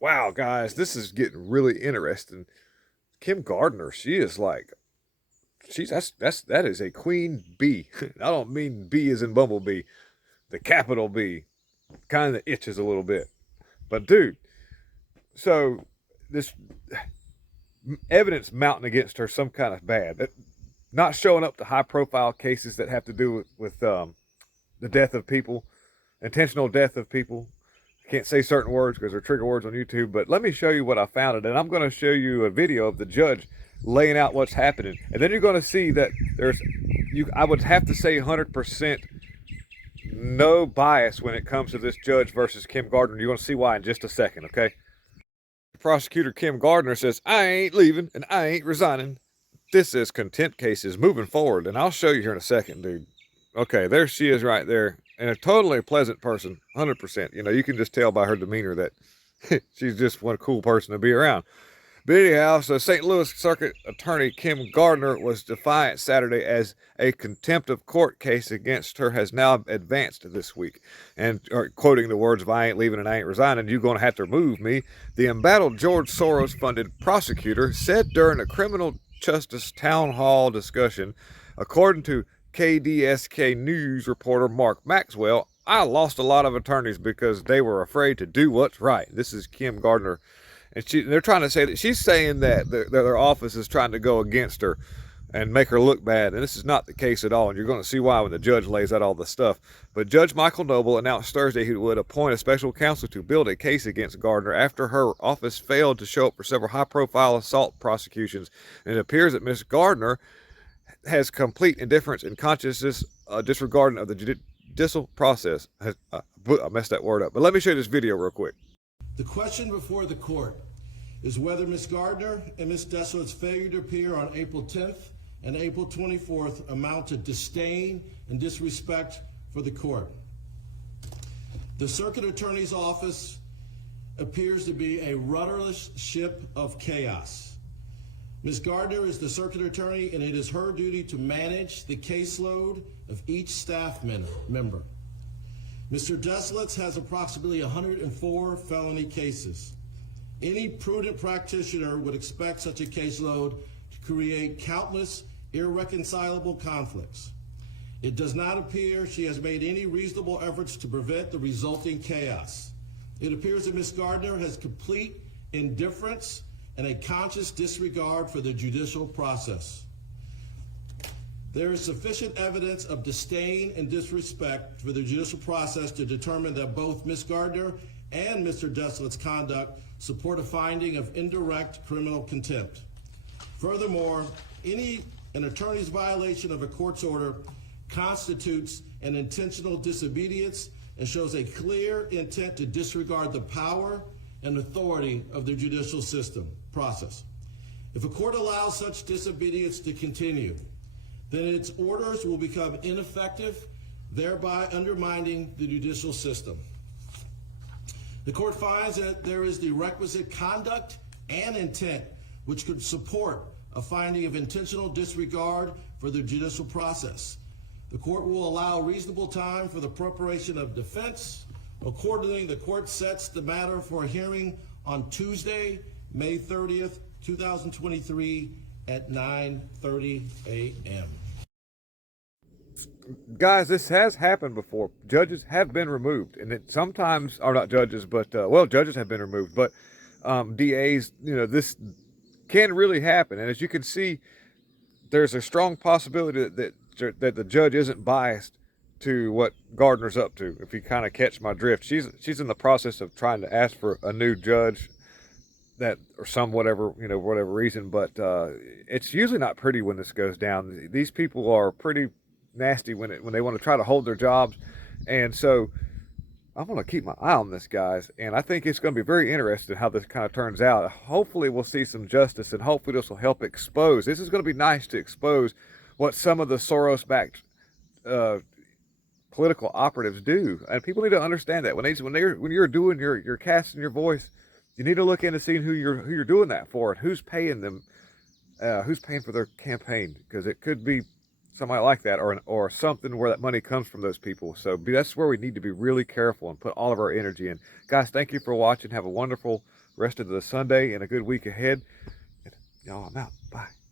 Wow, guys, this is getting really interesting. Kim Gardner, she is like that is a queen bee. I don't mean bee as in bumblebee, the capital B. Kind of itches a little bit. But dude, so this evidence mounting against her some kind of bad. Not showing up to high profile cases that have to do with the death of people, intentional death of people. I can't say certain words because they're trigger words on YouTube, but let me show you what I found. And I'm going to show you a video of the judge laying out what's happening. And then you're going to see that I would have to say 100% no bias when it comes to this judge versus Kim Gardner. You're going to see why in just a second, okay? Prosecutor Kim Gardner says, I ain't leaving and I ain't resigning. This is contempt cases moving forward. And I'll show you here in a second, dude. Okay, there she is right there. And a totally pleasant person, 100%. You know, you can just tell by her demeanor that she's just one cool person to be around. But anyhow, so St. Louis Circuit Attorney Kim Gardner was defiant Saturday as a contempt of court case against her has now advanced this week. And quoting the words of I ain't leaving and I ain't resigning, you're going to have to remove me, the embattled George Soros-funded prosecutor said during a criminal justice town hall discussion, according to KDSK News reporter Mark Maxwell, I lost a lot of attorneys because they were afraid to do what's right. This is Kim Gardner. And they're trying to say that she's saying that their office is trying to go against her and make her look bad. And this is not the case at all. And you're going to see why when the judge lays out all the stuff. But Judge Michael Noble announced Thursday he would appoint a special counsel to build a case against Gardner after her office failed to show up for several high-profile assault prosecutions. And it appears that Ms. Gardner has complete indifference and consciousness disregarding of the judicial process. I messed that word up. But let me show you this video real quick. The question before the court is whether Ms. Gardner and Ms. Desolate's failure to appear on April 10th and April 24th amount to disdain and disrespect for the court. The Circuit Attorney's Office appears to be a rudderless ship of chaos. Ms. Gardner is the Circuit Attorney, and it is her duty to manage the caseload of each staff member. Mr. Desolates has approximately 104 felony cases. Any prudent practitioner would expect such a caseload to create countless irreconcilable conflicts. It does not appear she has made any reasonable efforts to prevent the resulting chaos. It appears that Ms. Gardner has complete indifference and a conscious disregard for the judicial process. There is sufficient evidence of disdain and disrespect for the judicial process to determine that both Ms. Gardner and Mr. Desolate's conduct support a finding of indirect criminal contempt. Furthermore, an attorney's violation of a court's order constitutes an intentional disobedience and shows a clear intent to disregard the power and authority of the judicial system process. If a court allows such disobedience to continue, then its orders will become ineffective, thereby undermining the judicial system. The court finds that there is the requisite conduct and intent which could support a finding of intentional disregard for the judicial process. The court will allow reasonable time for the preparation of defense. Accordingly, the court sets the matter for a hearing on Tuesday, May 30th, 2023 at 9:30 a.m. Guys, this has happened before. Judges have been removed, and it sometimes are not judges, but judges have been removed. But DAs, this can really happen. And as you can see, there's a strong possibility that the judge isn't biased to what Gardner's up to. If you kind of catch my drift, she's in the process of trying to ask for a new judge or whatever reason. But it's usually not pretty when this goes down. These people are pretty nasty when they want to try to hold their jobs, and so I'm going to keep my eye on this, guys, and I think it's going to be very interesting how this kind of turns out. Hopefully we'll see some justice, and hopefully this will help expose. This is going to be nice to expose what some of the Soros-backed political operatives do, and people need to understand that when you're doing your casting your voice, you need to look into seeing who you're doing that for and who's paying them, who's paying for their campaign, because it could be somebody like that, or something where that money comes from those people. So that's where we need to be really careful and put all of our energy in. Guys, thank you for watching. Have a wonderful rest of the Sunday and a good week ahead. Y'all, I'm out. Bye.